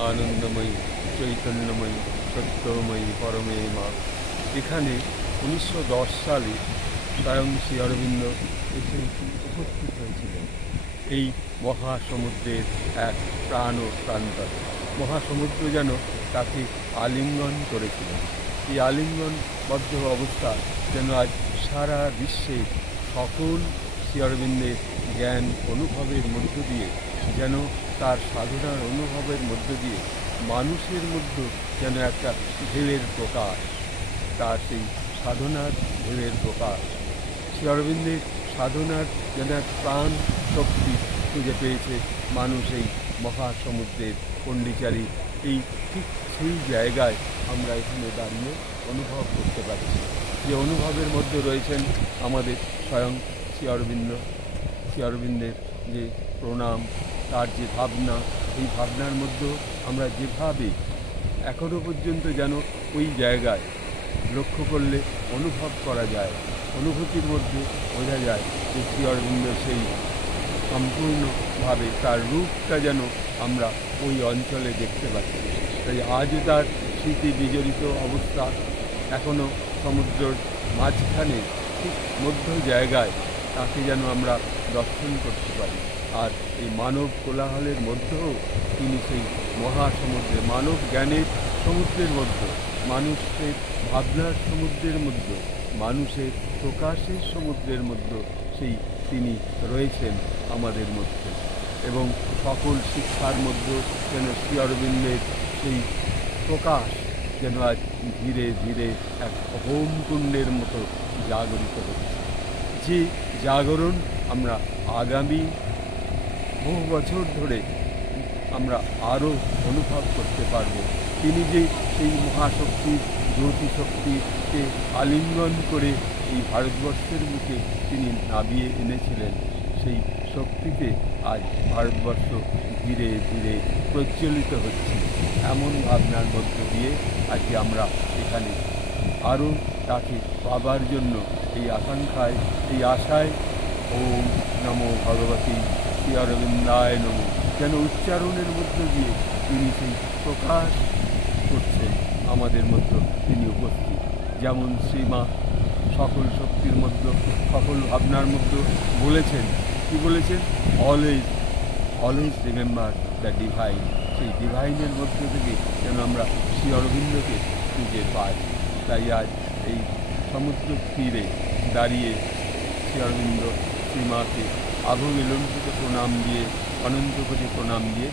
আনন্দময়ী চৈতন্যময়ী সত্যময়ী পরমে মা। এখানে 1910 সালে স্বয়ং শ্রী অরবিন্দ এসে উপস্থিত হয়েছিলেন এই মহাসমুদ্রের এক প্রাণ প্রান্তরে। মহাসমুদ্র যেন তাকে আলিঙ্গন করেছিলেন। এই আলিঙ্গনবদ্ধ অবস্থা যেন আজ সারা বিশ্বের সকল শ্রী অরবিন্দের জ্ঞান অনুভবের মধ্য দিয়ে, যেন তার সাধনার অনুভবের মধ্য দিয়ে মানুষের মধ্যে যেন একটা ঢেউয়ের প্রকাশ, তার সেই সাধনার ঢেউয়ের প্রকাশ। শ্রী অরবিন্দের সাধনার যেন এক প্রাণ শক্তি খুঁজে পেয়েছে মানুষ এই মহাসমুদ্রের পণ্ডিচারী। এই ঠিক সেই জায়গায় আমরা এখানে দাঁড়িয়ে অনুভব করতে পারছি, যে অনুভবের মধ্যে রয়েছেন আমাদের স্বয়ং শ্রী অরবিন্দ। শ্রী অরবিন্দের যে প্রণাম, তার যে ভাবনা, এই ভাবনার মধ্যেও আমরা যেভাবে এখনও পর্যন্ত যেন ওই জায়গায় লক্ষ্য করলে অনুভব করা যায়, অনুভূতির মধ্যে বোঝা যায় যে শ্রী অরবিন্দ সেই সম্পূর্ণভাবে তার রূপটা যেন আমরা ওই অঞ্চলে দেখতে পাচ্ছি। তাই আজও তার স্মৃতি বিজড়িত অবস্থা এখনও সমুদ্রের মাঝখানে ঠিক মধ্য জায়গায় তাকে যেন আমরা দর্শন করতে পারি। আর এই মানব কোলাহলের মধ্যেও তিনি সেই মহাসমুদ্রে, মানব জ্ঞানের সমুদ্রের মধ্যে, মানুষের ভাবনার সমুদ্রের মধ্যে, মানুষের প্রকাশের সমুদ্রের মধ্যে সেই তিনি রয়েছেন আমাদের মধ্যে। এবং সকল শিক্ষার মধ্যে যেন শ্রী অরবিন্দের সেই প্রকাশ যেন আজ ধীরে ধীরে এক হোমকুণ্ডের মতো জাগরিত হচ্ছে। যে জাগরণ আমরা আগামী বহু বছর ধরে আমরা আরও অনুভব করতে পারব। তিনি যে সেই মহাশক্তির জ্যোতিশক্তিকে আলিঙ্গন করে এই ভারতবর্ষের মুখে তিনি নামিয়ে এনেছিলেন, সেই শক্তিতে আজ ভারতবর্ষ ধীরে ধীরে প্রজ্বলিত হচ্ছে। এমন ভাবনার মধ্য দিয়ে আজকে আমরা এখানে আরও তাকে পাবার জন্য এই আকাঙ্ক্ষায়, এই আশায় ওম নমো ভগবতী শ্রী অরবিন্দায় নমঃ যেন উচ্চারণের মধ্য দিয়ে তিনি সেই প্রকাশ করছেন আমাদের মধ্যে। তিনি উপস্থিত, যেমন শ্রীমা সকল শক্তির মধ্যে, সকল ভাবনার মধ্যে বলেছেন, কি বলেছেন? Always always remember the divine. সেই ডিভাইনের মধ্য থেকে যেন আমরা শ্রী অরবিন্দকে খুঁজে পাই। তাই আজ এই সমুদ্র তীরে দাঁড়িয়ে শ্রী অরবিন্দ শ্রীমাকে আভূমিলম্বিত প্রণাম দিয়ে, অনন্ত কোটি প্রণাম দিয়ে